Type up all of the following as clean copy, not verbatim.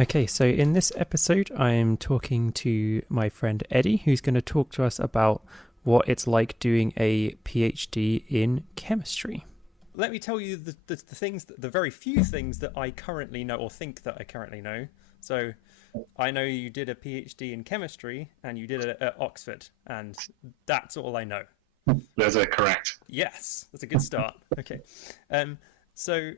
Okay, so in this episode, I'm talking to my friend Eddie, who's going to talk to us about what it's like doing a PhD in chemistry. Let me tell you the things, the very few things that I currently know or think that I currently know. So I know you did a PhD in chemistry and you did it at Oxford, and that's all I know. Those are correct. Yes, that's a good start. Okay, um, so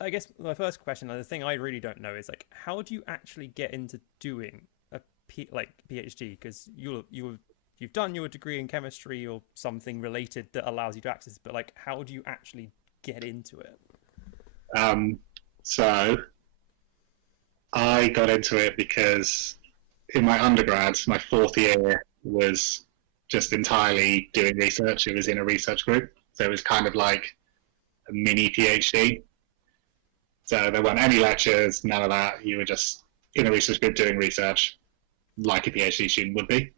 I guess my first question, the thing I really don't know is like, how do you actually get into doing a PhD? Because you've done your degree in chemistry or something related that allows you to access, but like, how do you actually get into it? Um, so I got into it because in my undergrad, my fourth year was just entirely doing research. It was in a research group. So it was kind of like a mini PhD. So there weren't any lectures, none of that. You were just in a research group doing research like a PhD student would be.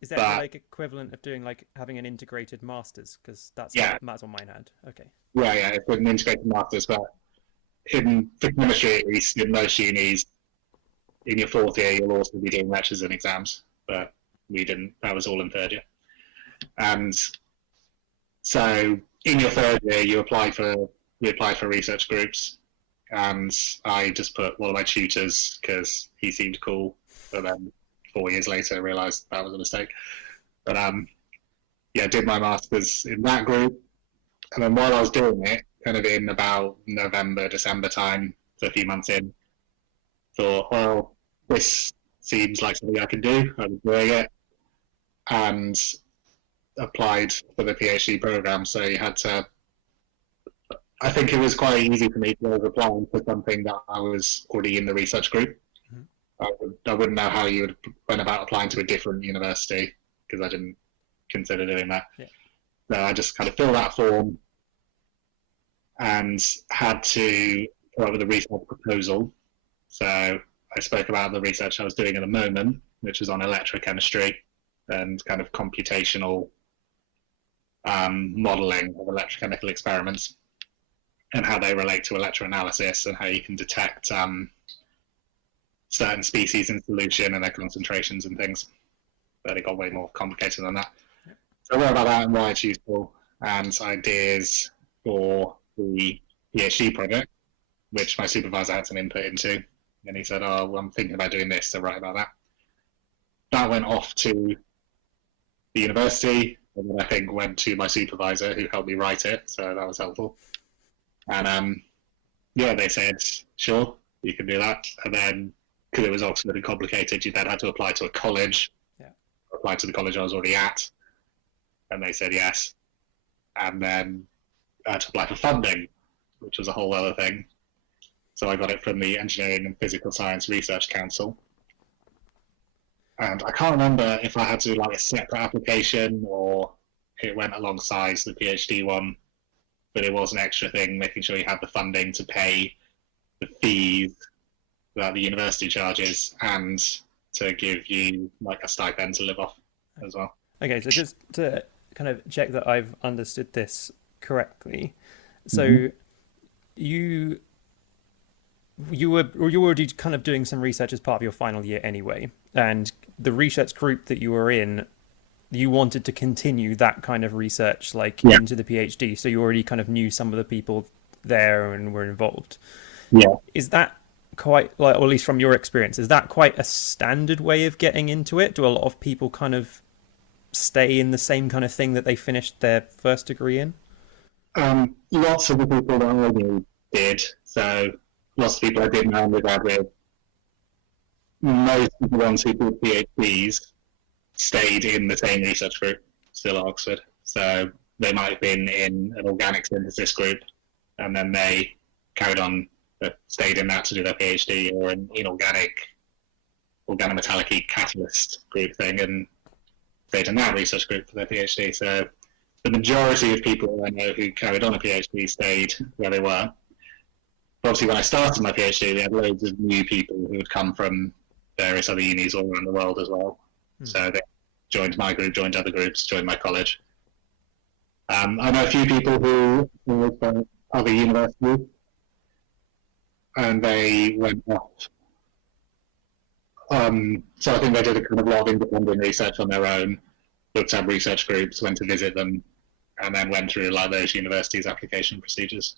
Is that But like equivalent of doing like having an integrated masters? Because yeah, that's what mine had. Okay. yeah, it's an integrated master's. But in for chemistry, at least in most unis, in your fourth year, you'll also be doing lectures and exams. But we didn't. That was all in third year. And so in your third year, we applied for research groups, and I just put one of my tutors because he seemed cool. But then 4 years later, I realised that was a mistake. But yeah, did my masters in that group, and then while I was doing it, kind of in about November, December time, so a few months in, thought, well, this seems like something I can do. I was doing it, and applied for the PhD program. So you had to. I think it was quite easy for me to was applying for something that I was already in the research group. Mhm. I wouldn't know how you would went about applying to a different university because I didn't consider doing that. Yeah. So I just kind of filled that form and had to come up with a research proposal. So I spoke about the research I was doing at the moment, which was on electrochemistry and kind of computational modeling of electrochemical experiments and how they relate to electroanalysis and how you can detect certain species in solution and their concentrations and things. But it got way more complicated than that. Yeah. So I wrote about that and why it's useful and ideas for the PhD project, which my supervisor had some input into. And he said, oh, well, I'm thinking about doing this, so write about that. That went off to the university, and then I think went to my supervisor who helped me write it, so that was helpful. And yeah, they said, sure, you can do that. And then, because it was Oxford and complicated, you then had to apply to a college. Yeah. Apply to the college I was already at, and they said yes. And then I had to apply for funding, which was a whole other thing. So I got it from the Engineering and Physical Science Research Council. And I can't remember if I had to do like a separate application or it went alongside the PhD one, but it was an extra thing, making sure you had the funding to pay the fees that the university charges and to give you like a stipend to live off as well. Okay, so just to kind of check that I've understood this correctly. Mm-hmm. So you you were already kind of doing some research as part of your final year anyway, and the research group that you were in, you wanted to continue that kind of research like Yeah, into the PhD, so you already kind of knew some of the people there and were involved. yeah. Is that quite like, or at least from your experience, is that quite a standard way of getting into it? Do a lot of people kind of stay in the same kind of thing that they finished their first degree in? Lots of the people that I knew did. So lots of people I did my undergrad with, most of the ones who did PhDs stayed in the same research group, still at Oxford. So they might have been in an organic synthesis group, and then they carried on, stayed in that to do their PhD, or an inorganic, organometallic catalyst group thing, and stayed in that research group for their PhD. So the majority of people I know who carried on a PhD stayed where they were. But obviously, when I started my PhD, we had loads of new people who had come from various other unis all around the world as well. Hmm. So they joined my group, joined other groups, joined my college. I know a few people who from other universities. and they went off. So I think they did a kind of lot of independent research on their own, looked at research groups, went to visit them, and then went through like those universities' application procedures.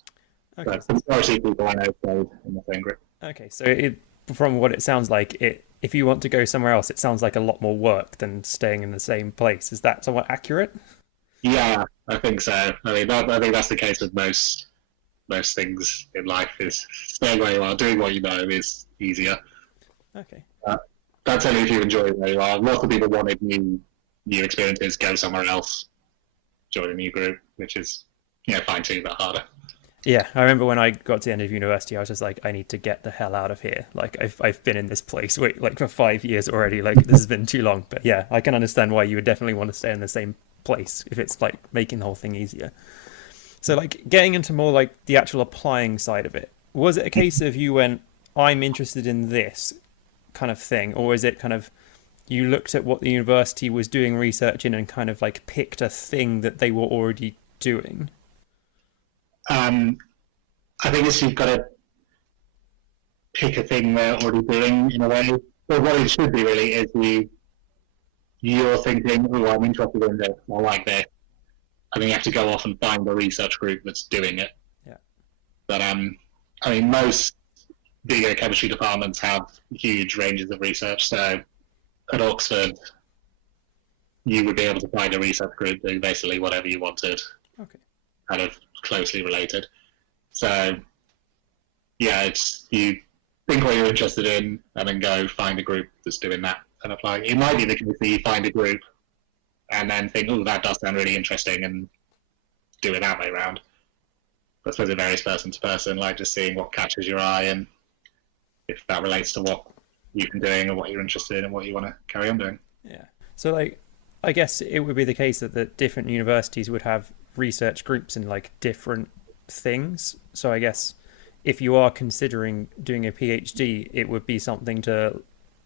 Okay. But the majority of people I know stayed in the same group. Okay, so from what it sounds like, if you want to go somewhere else, it sounds like a lot more work than staying in the same place. Is that somewhat accurate? Yeah, I think so. I mean, I think that's the case with most things in life. Is staying where you are, doing what you know is easier. Okay. That's only if you enjoy where you are. Lots of people wanted new experiences, go somewhere else, join a new group, which is fine too, but harder. Yeah, I remember when I got to the end of university, I was just like, I need to get the hell out of here. Like, I've been in this place like for 5 years already. Like, this has been too long. But yeah, I can understand why you would definitely want to stay in the same place if it's like making the whole thing easier. So like getting into more like the actual applying side of it, was it a case of you went, I'm interested in this kind of thing, or is it kind of you looked at what the university was doing research in and kind of like picked a thing that they were already doing? I think it's you've got to pick a thing they're already doing in a way. But what it should be really is you're thinking, oh, I'm interested in this, I like this. I think you have to go off and find a research group that's doing it. Yeah. But I mean, most bigger chemistry departments have huge ranges of research. So at Oxford, you would be able to find a research group doing basically whatever you wanted. Okay. Kind of closely related. So yeah, it's you think what you're interested in and then go find a group that's doing that and apply. It might be the case that you find a group and then think, oh, that does sound really interesting, and do it that way around. But I suppose it varies person to person, like just seeing what catches your eye and if that relates to what you've been doing or what you're interested in and what you want to carry on doing. Yeah. So like, I guess it would be the case that different universities would have research groups in like different things. So I guess if you are considering doing a PhD, it would be something to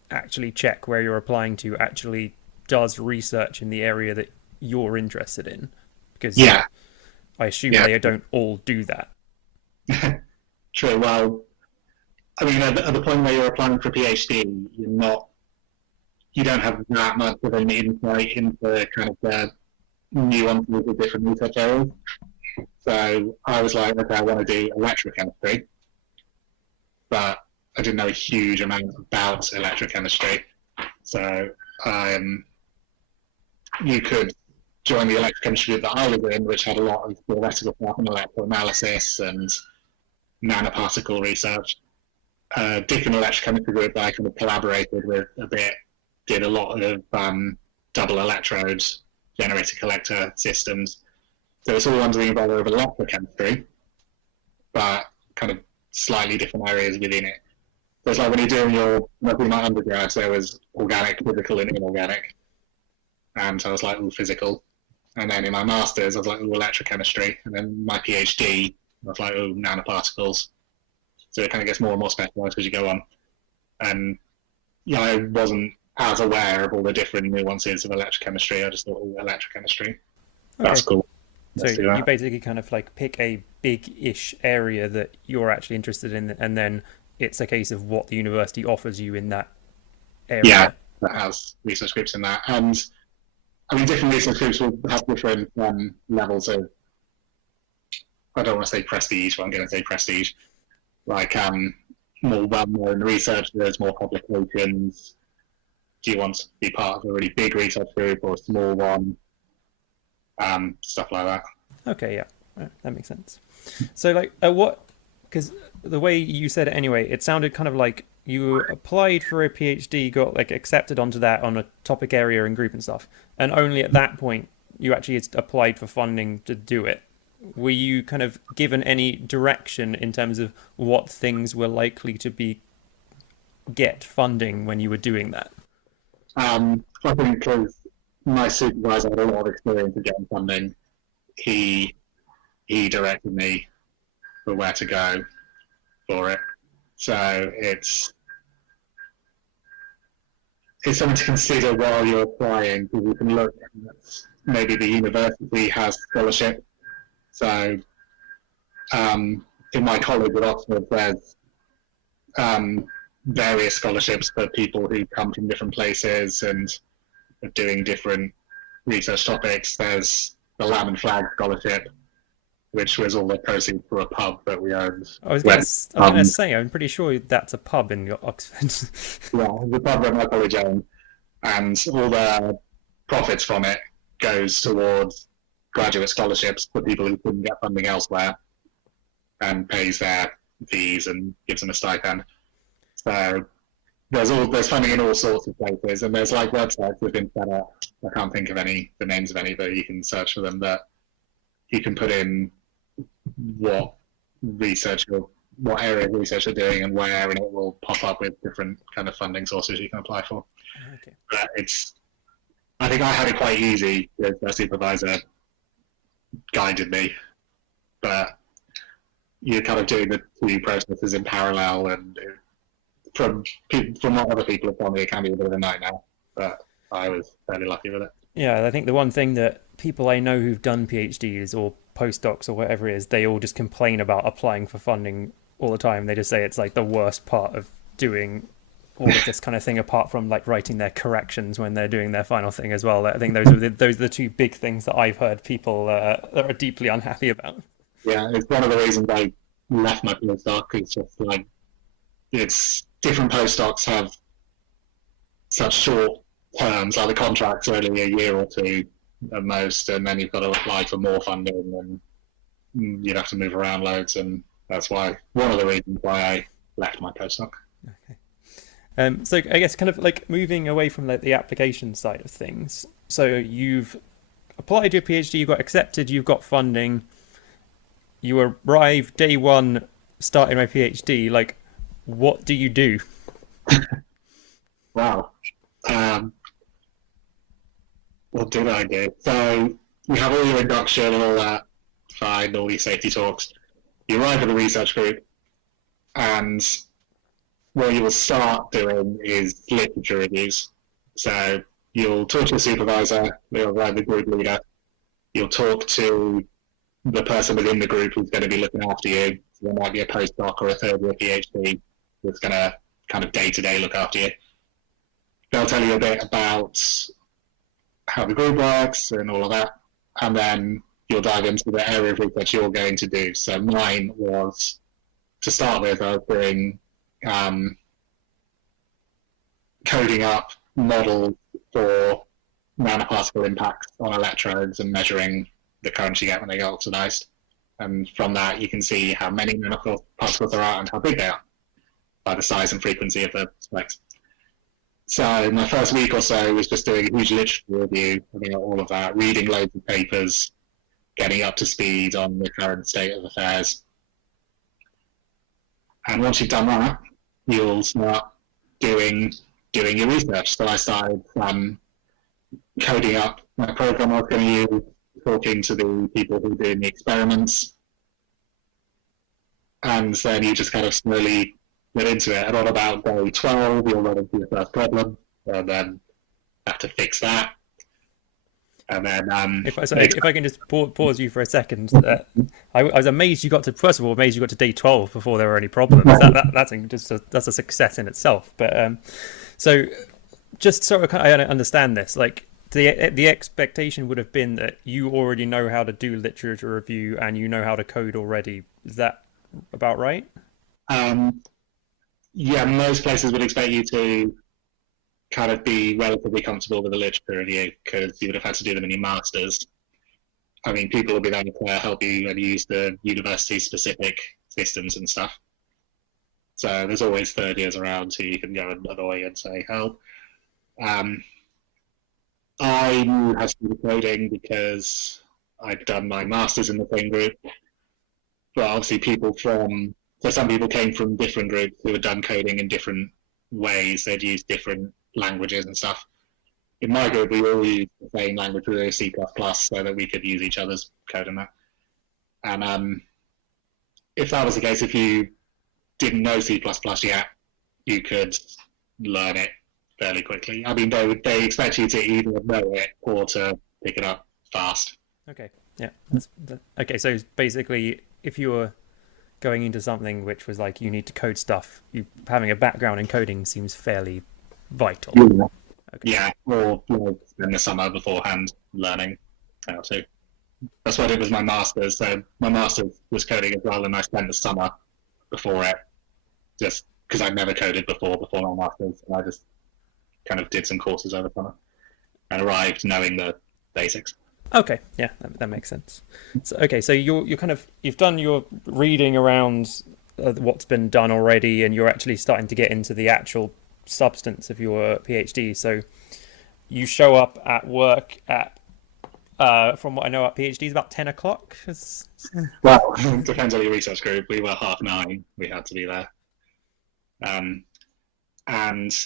actually check where you're applying to actually does research in the area that you're interested in, because I assume they don't all do that. True. Well, I mean, at the point where you're applying for a PhD, you don't have that much of an insight into kind of the nuances of different research areas. So I was like, okay, I want to do electrochemistry, but I didn't know a huge amount about electrochemistry. So you could join the electrochemistry group that I was in, which had a lot of theoretical stuff and electroanalysis and nanoparticle research. Different electrochemistry group that I kind of collaborated with a bit did a lot of double electrode generator collector systems. So it's all under the umbrella of electrochemistry, but kind of slightly different areas within it. So it's like when you're doing my undergrad, there was organic, physical, and inorganic. And so I was like, ooh, physical. And then in my master's, I was like, ooh, electrochemistry. And then my PhD, I was like, ooh, nanoparticles. So it kind of gets more and more specialized as you go on. And I wasn't as aware of all the different nuances of electrochemistry. I just thought, ooh, electrochemistry. That's cool. So you basically kind of like pick a big-ish area that you're actually interested in, and then it's a case of what the university offers you in that area. Yeah, that has research groups in that. And I mean, different research groups will have different levels of, I don't want to say prestige, but I'm going to say prestige. Like more well-known researchers, more publications. Do you want to be part of a really big research group or a small one? Stuff like that. Okay, yeah, that makes sense. So like, because the way you said it anyway, it sounded kind of like you applied for a PhD, got like accepted onto that on a topic area and group and stuff, and only at that point you actually applied for funding to do it. Were you kind of given any direction in terms of what things were likely to get funding when you were doing that? I think because my supervisor had a lot of experience in getting funding, he directed me for where to go for it. So it's something to consider while you're applying, because you can look at maybe the university has scholarship. So in my college at Oxford, there's various scholarships for people who come from different places and are doing different research topics. There's the Lamb and Flag Scholarship, which was all the proceeds for a pub that we owned. I was gonna say, I'm pretty sure that's a pub in Oxford. Yeah, the pub that my college owned, and all the profits from it goes towards graduate scholarships for people who couldn't get funding elsewhere, and pays their fees and gives them a stipend. So there's funding in all sorts of places, and there's like websites that have been set up. I can't think of the names of any, but you can search for them. That you can put in what area of research you're doing and where, and it will pop up with different kind of funding sources you can apply for. Okay. But I think I had it quite easy because my supervisor guided me, but you're kind of doing the two processes in parallel, and from what other people have told me, it can be a bit of a nightmare, but I was fairly lucky with it. Yeah, I think the one thing that people I know who've done PhDs or postdocs or whatever it is, they all just complain about applying for funding all the time. They just say it's like the worst part of doing all of this kind of thing, apart from like writing their corrections when they're doing their final thing as well. I think those are the two big things that I've heard people that are deeply unhappy about. Yeah, it's one of the reasons I left my postdoc. It's just like it's different postdocs have such short terms, like the contract's only a year or two at most, and then you've got to apply for more funding, and you'd have to move around loads, and that's one of the reasons why I left my postdoc. Okay. So I guess kind of like moving away from like the application side of things. So you've applied your PhD, you got accepted, you've got funding, you arrive day one starting my PhD. Like, what do you do? Wow. What did I do? So you have all your induction and all that, fine, all your safety talks. You arrive at the research group, and what you will start doing is literature reviews. So you'll talk to the supervisor, you'll write the group leader, you'll talk to the person within the group who's going to be looking after you. So there might be a postdoc or a third year PhD that's going to kind of day-to-day look after you. They'll tell you a bit about how the group works and all of that, and then you'll dive into the area of research you're going to do. So mine was, to start with, I was doing coding up models for nanoparticle impacts on electrodes and measuring the currents you get when they get oxidized. And from that, you can see how many nanoparticles there are and how big they are by the size and frequency of the specks. So my first week or so was just doing a huge literature review, looking at all of that, reading loads of papers, getting up to speed on the current state of affairs. And once you've done that, you'll start doing your research. So I started coding up my program I was going to use, talking to the people who are doing the experiments, and then you just kind of slowly get into it. And on about day 12, you'll run into your first problem, and then have to fix that. And then, if I can just pause you for a second, I was amazed you got to. First of all, amazed you got to day 12 before there were any problems. That's a success in itself. But so just so I understand this, like the expectation would have been that you already know how to do literature review and you know how to code already. Is that about right? Yeah, most places would expect you to kind of be relatively comfortable with the literature review because you would have had to do them in your masters. I mean, people will be there to help you and use the university-specific systems and stuff. So there's always third years around who you can go and annoy and say help. I knew how to do the coding because I'd done my masters in the same group. But obviously some people came from different groups who had done coding in different ways. They'd used different languages and stuff. In my group, we all used the same language, we were C++, so that we could use each other's code and that. And if that was the case, if you didn't know C++ yet, you could learn it fairly quickly. I mean, they expect you to either know it or to pick it up fast. Okay, yeah. Okay, so basically, if you were going into something which was like you need to code stuff, you having a background in coding seems fairly vital. Yeah, Okay. yeah, or spend the summer beforehand learning how to. That's what I did with my master's. So my master's was coding as well, and I spent the summer before it, just because I'd never coded before my master's, and I just kind of did some courses over summer and arrived knowing the basics. Okay, yeah, that makes sense. So, okay, so you're kind of you've done your reading around what's been done already, and you're actually starting to get into the actual substance of your PhD. So you show up at work at, from what I know, at PhD is about 10 o'clock. Well, it depends on your research group. We were 9:30. We had to be there, and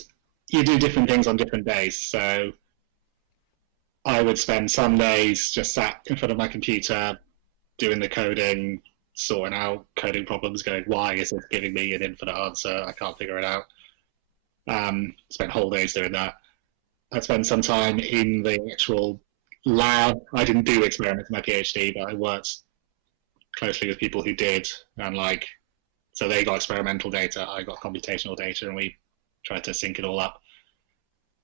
you do different things on different days. So I would spend some days just sat in front of my computer doing the coding, sorting out coding problems, going, why is this giving me an infinite answer? I can't figure it out. Spent whole days doing that. I'd spend some time in the actual lab. I didn't do experiments in my PhD, but I worked closely with people who did. And so they got experimental data, I got computational data, and we tried to sync it all up.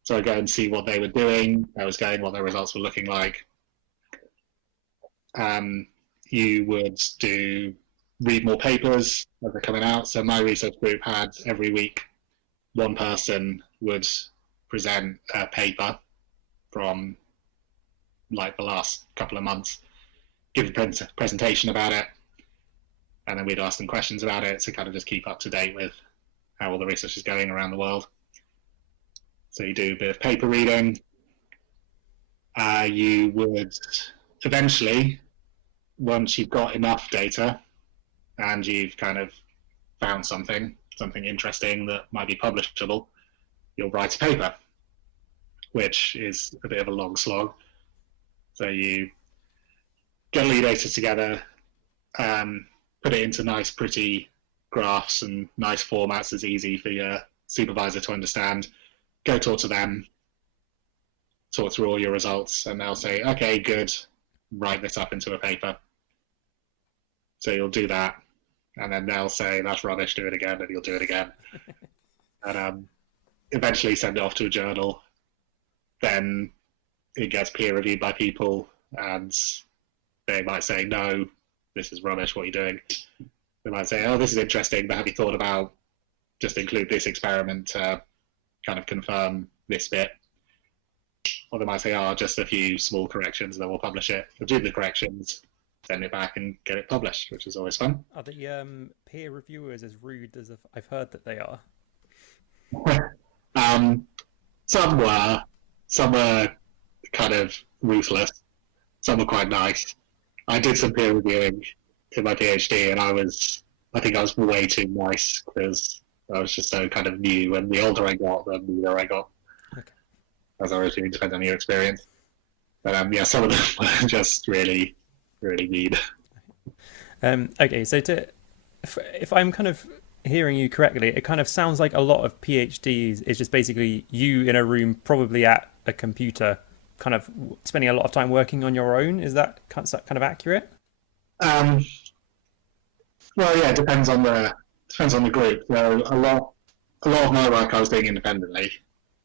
So I go and see what they were doing. I was going what their results were looking like. You would read more papers as they're coming out. So my research group had every week one person would present a paper from the last couple of months, give a presentation about it, and then we'd ask them questions about it to kind of just keep up to date with how all the research is going around the world. So you do a bit of paper reading. You would eventually, once you've got enough data and you've kind of found something interesting that might be publishable, you'll write a paper, which is a bit of a long slog. So you get all your data together, put it into nice, pretty graphs and nice formats that's easy for your supervisor to understand. Go talk to them, talk through all your results, and they'll say, okay, good, write this up into a paper. So you'll do that, and then they'll say, that's rubbish, do it again, and you'll do it again. And eventually send it off to a journal. Then it gets peer reviewed by people, and they might say, no, this is rubbish, what are you doing? They might say, oh, this is interesting, but have you thought about just include this experiment to kind of confirm this bit? Or they might say, oh, just a few small corrections, and then we'll publish it. We'll do the corrections, send it back, and get it published, which is always fun. Are the peer reviewers as rude as I've heard that they are? Some were kind of ruthless. Some were quite nice. I did some peer reviewing in my PhD, and I think I was way too nice because I was just so kind of new, and the older I got, the newer I got. Okay. As I was doing, depends on your experience. But yeah, some of them were just really, really mean. Okay, so if I'm kind of hearing you correctly, it kind of sounds like a lot of PhDs is just basically you in a room, probably at a computer, kind of spending a lot of time working on your own. Is that kind of accurate? Well, yeah, it depends on the group. So a lot of my work I was doing independently,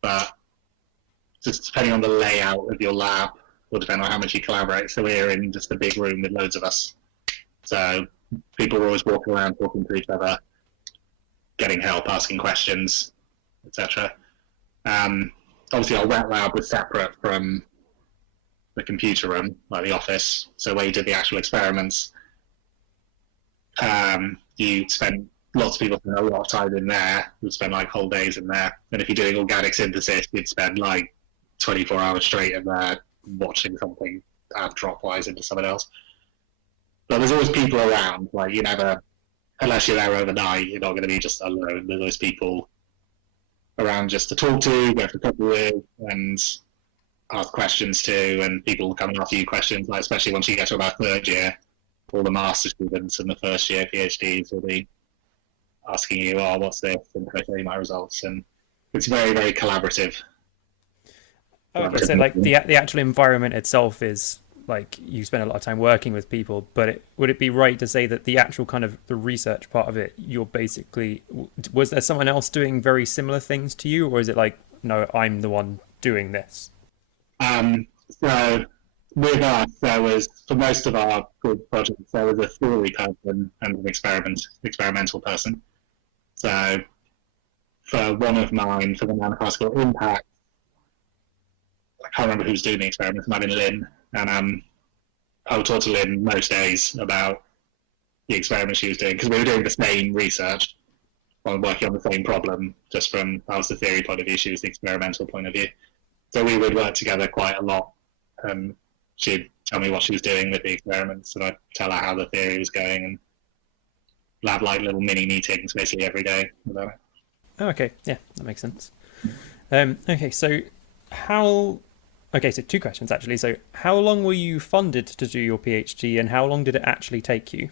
but just depending on the layout of your lab will depend on how much you collaborate. So we're in just a big room with loads of us. So people were always walking around talking to each other, getting help, asking questions, etc. Obviously, our wet lab was separate from the computer room, like the office. So where you did the actual experiments, you spent lots of people spend a lot of time in there. You'd spend whole days in there. And if you're doing organic synthesis, you'd spend 24 hours straight in there watching something add dropwise into someone else. But there's always people around. You never, unless you're there overnight, you're not going to be just alone. There's always people around just to talk to, go for coffee with, and ask questions to, and people will come and ask you questions, especially once you get to about third year. All the master students and the first year PhDs will be asking you, oh, what's this? And can I show you my results? And it's very, very collaborative. Okay, so the actual environment itself is like you spend a lot of time working with people, but would it be right to say that the actual kind of the research part of it, you're basically, was there someone else doing very similar things to you, or is it like, no, I'm the one doing this? So with us, there was, for most of our good projects, there was a theory person and an experimental person. So for one of mine, for the nanoparticle impact, I can't remember who's doing the experiment, it might have been Lynn, and I would talk to Lynn most days about the experiment she was doing, because we were doing the same research, while working on the same problem, just from, that was the theory point of view, she was the experimental point of view. So we would work together quite a lot. She'd tell me what she was doing with the experiments, and I'd tell her how the theory was going, and we'd have like little mini meetings basically every day about it. Oh, okay, yeah, that makes sense. Okay, so okay, so two questions actually. So how long were you funded to do your PhD, and how long did it actually take you?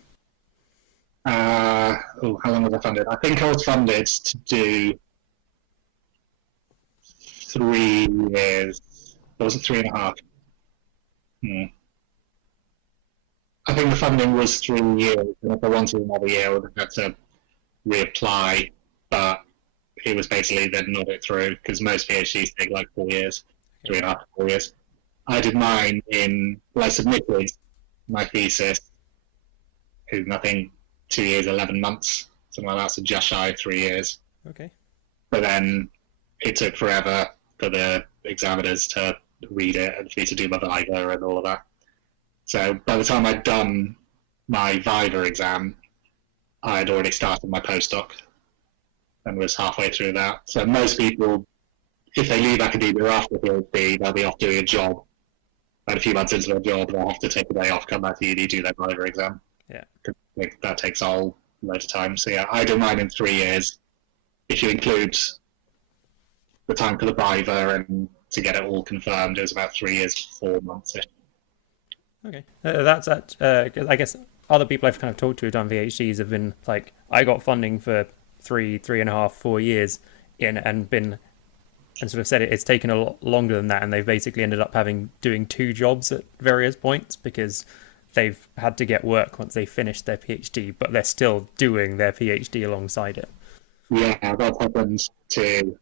How long was I funded? I think I was funded to do 3 years. Or was it 3.5? I think the funding was 3 years, and if I wanted another year, I would have had to reapply, but it was basically they'd nod it through, because most PhDs take like 4 years, 3.5 to 4 years. I did mine I submitted my thesis in, I think, 2 years, 11 months, something like that, so just shy of 3 years. Okay. But then it took forever for the examiners to read it and for me to do my Viva and all of that. So by the time I'd done my Viva exam, I had already started my postdoc and was halfway through that. So most people, if they leave academia after PhD, they'll be off doing a job. And a few months into their job, they'll have to take a day off, come back to uni, do their Viva exam. Yeah. That takes a whole load of time. So yeah, I did mine in 3 years. If you include the time for the Viva and to get it all confirmed, it was about 3 years, 4 months. Okay, that's at. I guess other people I've kind of talked to who've done PhDs have been like, I got funding for 3.5, 4 years and sort of said it's taken a lot longer than that, and they've basically ended up doing 2 jobs at various points because they've had to get work once they finished their PhD, but they're still doing their PhD alongside it. Yeah, that happened to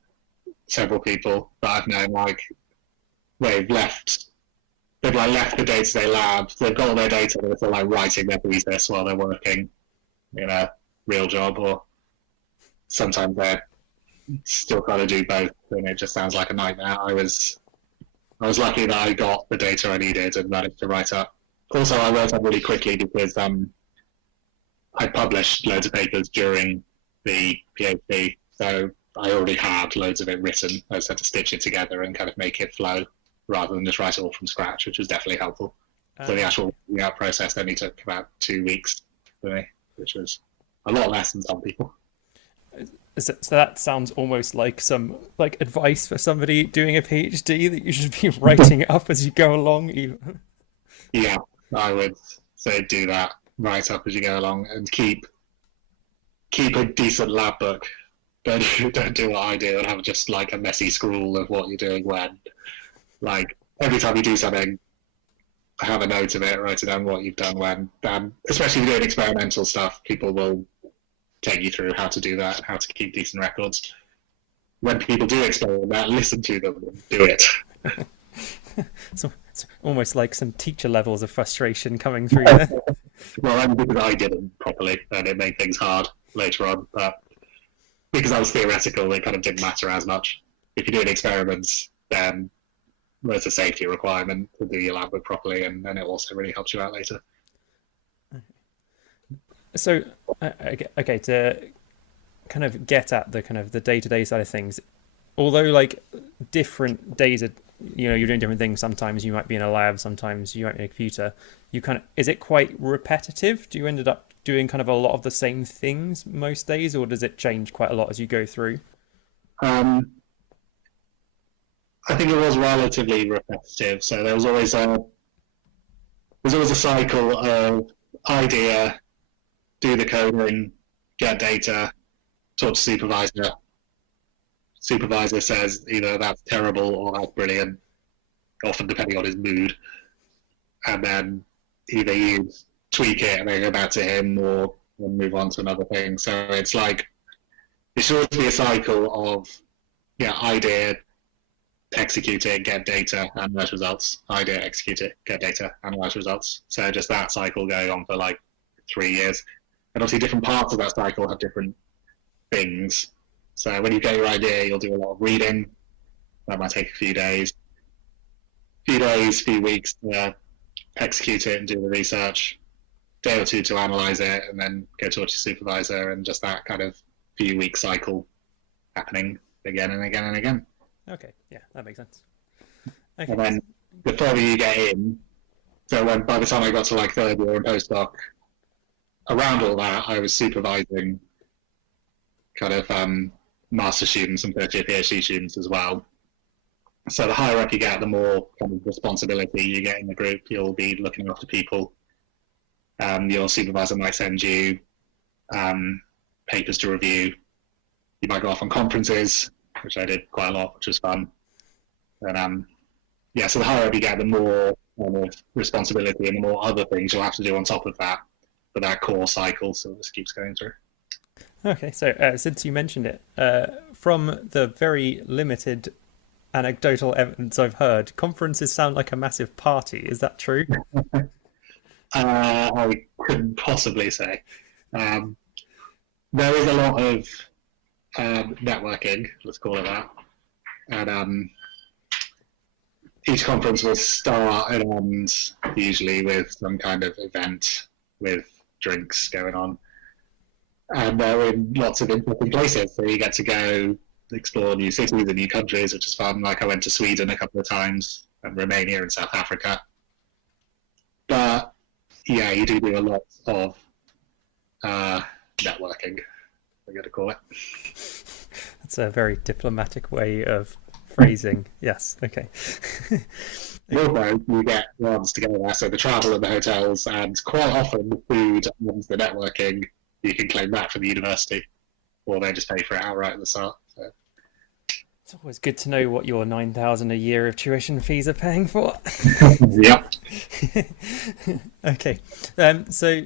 several people that I've known. Like they've left the day-to-day lab. They've got all their data, but they're like writing their thesis while they're working in a real job, or sometimes they're still trying to do both, and it just sounds like a nightmare. I was lucky that I got the data I needed and managed to write up. Also, I wrote up really quickly because I published loads of papers during the PhD, so I already had loads of it written. I just had to stitch it together and kind of make it flow rather than just write it all from scratch, which was definitely helpful. So the actual process only took about 2 weeks for me, which was a lot less than some people. So that sounds almost like some advice for somebody doing a PhD, that you should be writing it up as you go along. Yeah, I would say do that, write up as you go along, and keep a decent lab book. Don't do what I do and have just like a messy scrawl of what you're doing when. Like every time you do something, have a note of it, write it down what you've done when. Especially if you're doing experimental stuff, people will take you through how to do that, how to keep decent records. When people do experiment, listen to them and do it. So it's almost like some teacher levels of frustration coming through there. Well, only because I didn't properly, and it made things hard later on. But because I was theoretical, it kind of didn't matter as much. If you're doing experiments, then there's a safety requirement to do your lab work properly, and then it also really helps you out later. So, okay, to kind of get at the day-to-day side of things, although like different days are, you're doing different things. Sometimes you might be in a lab, sometimes you might be in a computer. Is it quite repetitive? Do you end up doing kind of a lot of the same things most days, or does it change quite a lot as you go through? I think it was relatively repetitive. So there was always a cycle of idea, do the coding, get data, talk to supervisor. Supervisor says either that's terrible or that's brilliant, often depending on his mood. and then either you tweak it and then go back to him, or move on to another thing. So it's like it should be a cycle of idea, execute it, get data, analyze results. Idea, execute it, get data, analyze results. So just that cycle going on for like 3 years. And obviously different parts of that cycle have different things. So when you get your idea, you'll do a lot of reading. That might take a few days, few weeks to execute it and do the research, day or two to analyze it, and then go talk to your supervisor, and just that kind of few week cycle happening again and again and again. Okay, yeah, that makes sense. Okay. And then the further you get in, so by the time I got to like third year in postdoc, around all that, I was supervising kind of master students and third year PhD students as well. So the higher up you get, the more kind of responsibility you get in the group. You'll be looking after people. Your supervisor might send you papers to review. You might go off on conferences, which I did quite a lot, which was fun. And so the higher up you get, the more kind of responsibility and the more other things you'll have to do on top of that for that core cycle. So this keeps going through. Okay, so since you mentioned it, from the very limited anecdotal evidence I've heard, conferences sound like a massive party. Is that true? I couldn't possibly say. There is a lot of networking, let's call it that. And each conference will start and end usually with some kind of event with drinks going on. And they're in lots of interesting places, so you get to go explore new cities and new countries, which is fun. Like I went to Sweden a couple of times, and Romania and South Africa. But yeah, you do a lot of networking, I'm going to call it. That's a very diplomatic way of phrasing. Yes, okay. Also, you get ones to go there, so the travel and the hotels, and quite often the food and the networking, you can claim that for the university, or they just pay for it outright at the start. So. It's always good to know what your 9,000 a year of tuition fees are paying for. Yep. Okay. So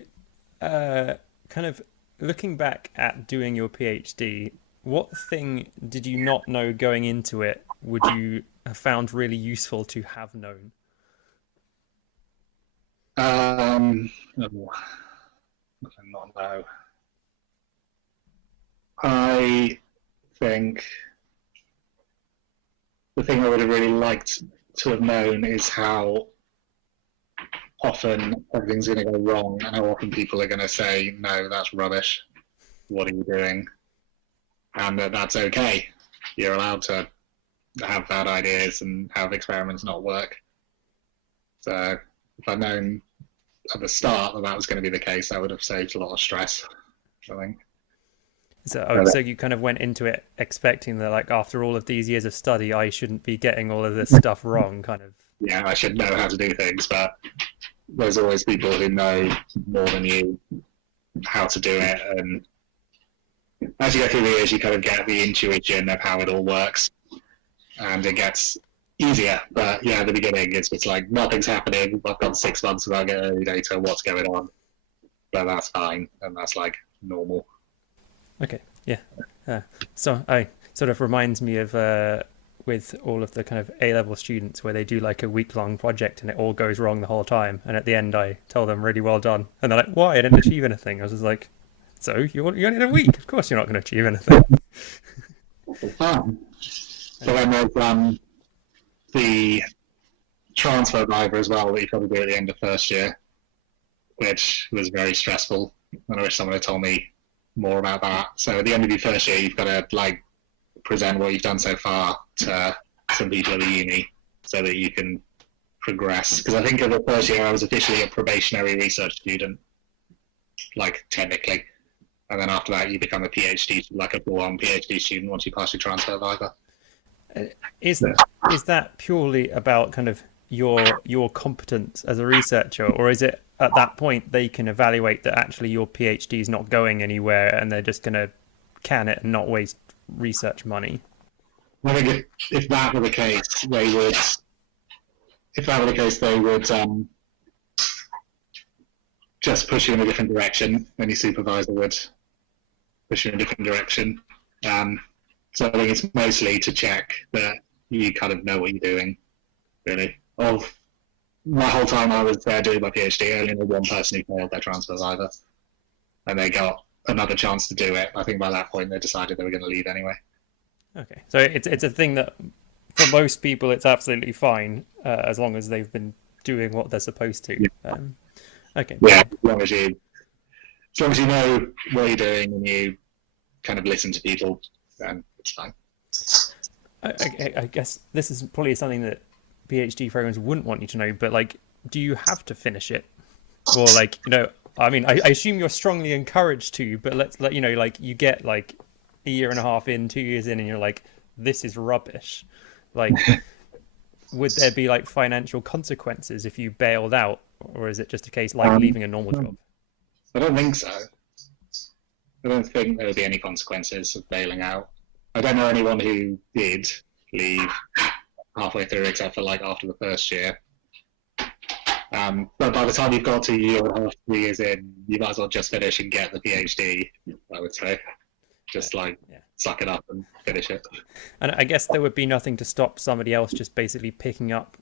kind of looking back at doing your PhD, what thing did you not know going into it would you have found really useful to have known? Not know. I think the thing I would have really liked to have known is how often everything's going to go wrong, and how often people are going to say, no, that's rubbish. What are you doing? And that's okay. You're allowed to have bad ideas and have experiments not work. So if I'd known at the start that was going to be the case, I would have saved a lot of stress, I think. So you kind of went into it expecting that, like, after all of these years of study, I shouldn't be getting all of this stuff wrong, kind of. Yeah, I should know how to do things, but there's always people who know more than you how to do it. And as you go through the years, you kind of get the intuition of how it all works, and it gets easier. But yeah, at the beginning, it's just like nothing's happening. I've got 6 months without getting any data. What's going on? But that's fine, and that's like normal. Okay, yeah. So I sort of reminds me of with all of the kind of A-level students where they do like a week-long project and it all goes wrong the whole time, and at the end I tell them really well done, and they're like, why? I didn't achieve anything. I was just like, so you only had a week, of course you're not going to achieve anything. So then there's the transfer diver as well that you probably do at the end of first year, which was very stressful, and I wish someone had told me more about that. So at the end of your first year, you've got to like present what you've done so far to some people at the uni so that you can progress. Because I think in the first year I was officially a probationary research student, like technically, and then after that you become a PhD, like a full-on PhD student once you pass your transfer viva. Is that purely about kind of your competence as a researcher, or is it at that point they can evaluate that actually your PhD is not going anywhere and they're just going to can it and not waste research money? I think if that were the case, they would just push you in a different direction. Any supervisor would push you in a different direction. So I think it's mostly to check that you kind of know what you're doing, really. Of my whole time I was there doing my PhD, I only know one person who failed their transfers either. And they got another chance to do it. I think by that point they decided they were going to leave anyway. Okay, so it's a thing that for most people it's absolutely fine as long as they've been doing what they're supposed to. Yeah. Okay. Yeah, as long as you know what you're doing and you kind of listen to people, then it's fine. I guess this is probably something that PhD programs wouldn't want you to know, but like, do you have to finish it, or like, I mean, I assume you're strongly encouraged to, but let's let like you get like a year and a half in, 2 years in, and you're like, this is rubbish. Like, would there be like financial consequences if you bailed out, or is it just a case like leaving a normal job? I don't think so. I don't think there would be any consequences of bailing out. I don't know anyone who did leave halfway through, except for like after the first year. But by the time you've got to a year and a half, 3 years in, you might as well just finish and get the PhD, I would say. Just suck it up and finish it. And I guess there would be nothing to stop somebody else just basically picking up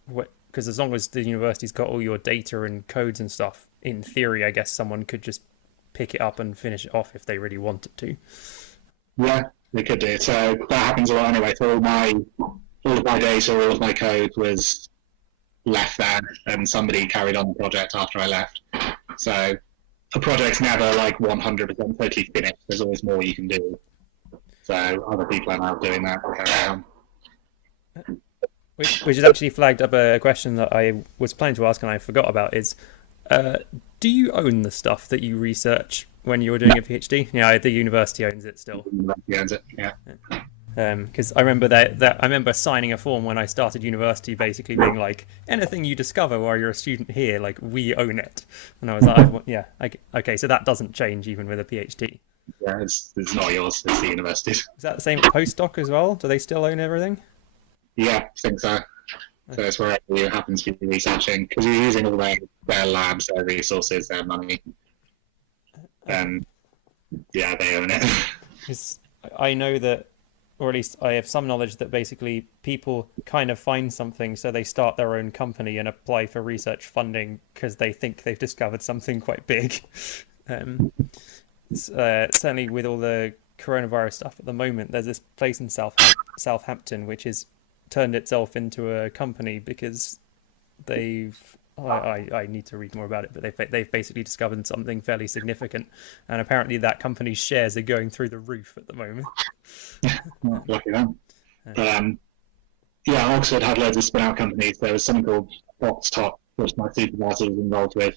because as long as the university's got all your data and codes and stuff, in theory, I guess someone could just pick it up and finish it off if they really wanted to. Yeah, they could do. So that happens a lot anyway. So all of my data, all of my code was left there, and somebody carried on the project after I left. So a project's never like 100% totally finished. There's always more you can do. So other people are now doing that. Which is actually flagged up a question that I was planning to ask and I forgot about is, do you own the stuff that you research when you were doing a PhD? Yeah, the university owns it still. The university owns it, yeah. Because I remember that I remember signing a form when I started university, basically being like, anything you discover while you're a student here, like we own it. And I was like, yeah, okay, so that doesn't change even with a PhD. Yeah, it's not yours; it's the university's. Is that the same postdoc as well? Do they still own everything? Yeah, I think so. So it's wherever you happen to be researching, because you're using all their labs, their resources, their money. Yeah, they own it. Because I know that, or at least I have some knowledge that basically people kind of find something, so they start their own company and apply for research funding because they think they've discovered something quite big. Certainly with all the coronavirus stuff at the moment, there's this place in Southampton which has turned itself into a company because I need to read more about it, but they've basically discovered something fairly significant, and apparently that company's shares are going through the roof at the moment. Lucky them. But yeah, Oxford had loads of spin-out companies. There was something called Foxtop, which my supervisor was involved with.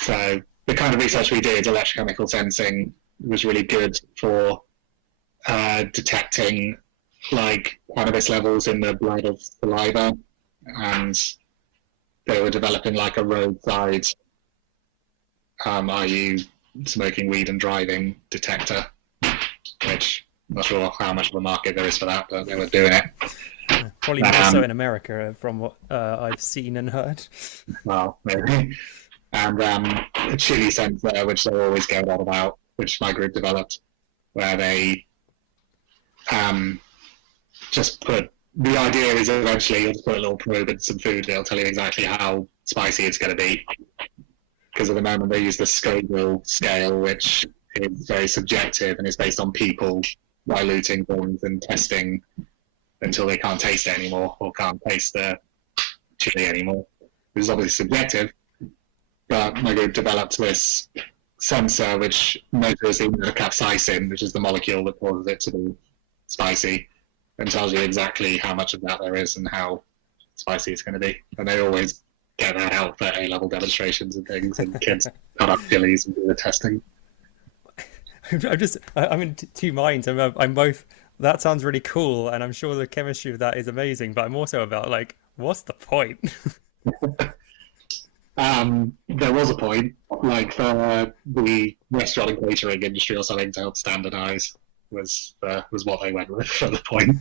So the kind of research we did, electrochemical sensing, was really good for detecting like cannabis levels in the blood of saliva, and they were developing like a roadside are you smoking weed and driving detector, which I'm not sure how much of a market there is for that, but they were doing it. Yeah, probably more so in America from what I've seen and heard. Well, maybe. And a chili sensor, which they're always going on about, which my group developed, where they just put, the idea is eventually you'll just put a little probe in some food, it'll tell you exactly how spicy it's going to be. Because at the moment they use the Scoville scale, which is very subjective and is based on people diluting things and testing until they can't taste it anymore or can't taste the chili anymore. This is obviously subjective, but my group developed this sensor which measures the capsaicin, which is the molecule that causes it to be spicy, and tells you exactly how much of that there is and how spicy it's going to be. And they always get that out for A-level demonstrations and things, and kids cut up chilies and do the testing. I'm in two minds. I'm both, that sounds really cool, and I'm sure the chemistry of that is amazing, but I'm also about, like, what's the point? There was a point, like for the restaurant and catering industry or something, to help standardise was what they went with for the point.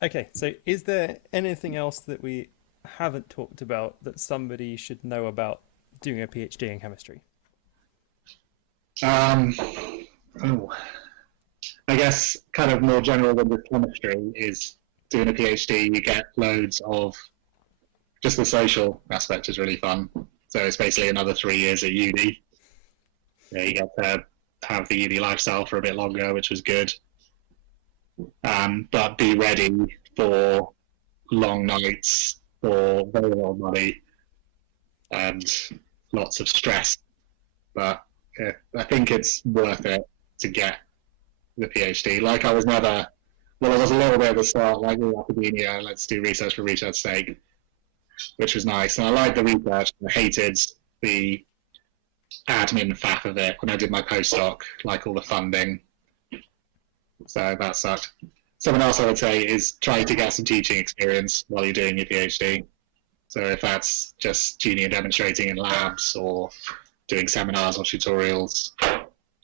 Okay, so is there anything else that we haven't talked about that somebody should know about doing a PhD in chemistry? Oh, I guess kind of more general than with chemistry is doing a PhD. You get loads of just the social aspect is really fun. So it's basically another 3 years at uni. You get to have the uni lifestyle for a bit longer, which was good. But be ready for long nights for very little money and lots of stress. But yeah, I think it's worth it to get the PhD. Like I was never, well, I was a little bit at the start, like in academia, let's do research for research's sake, which was nice. And I liked the research. I hated the admin faff of it when I did my postdoc, like all the funding. So that sucked. Something else I would say is trying to get some teaching experience while you're doing your PhD. So if that's just junior demonstrating in labs or doing seminars or tutorials,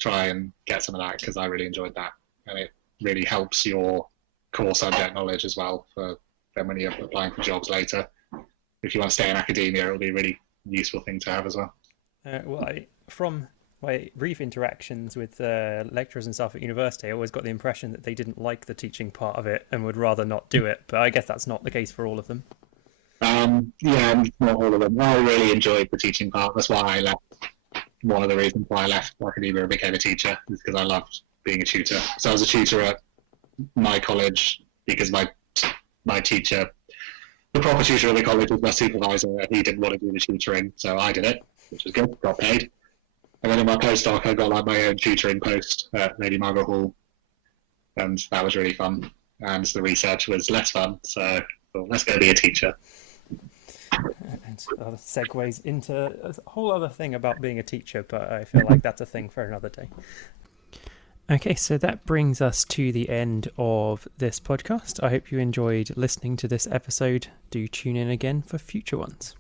try and get some of that because I really enjoyed that. And it really helps your core subject knowledge as well for then when you're applying for jobs later. If you want to stay in academia, it'll be a really useful thing to have as well. From my brief interactions with lecturers and stuff at university, I always got the impression that they didn't like the teaching part of it and would rather not do it. But I guess that's not the case for all of them. Yeah, not all of them. I really enjoyed the teaching part. That's why I left. One of the reasons why I left academia and became a teacher is because I loved being a tutor. So I was a tutor at my college because my teacher, the proper tutor of the college, was my supervisor, and he didn't want to do the tutoring, so I did it, which was good. Got paid. And then in my postdoc, I got like my own tutoring post at Lady Margaret Hall, and that was really fun. And the research was less fun, so well, let's go be a teacher. And segues into a whole other thing about being a teacher, but I feel like that's a thing for another day. Okay, so that brings us to the end of this podcast. I hope you enjoyed listening to this episode. Do tune in again for future ones.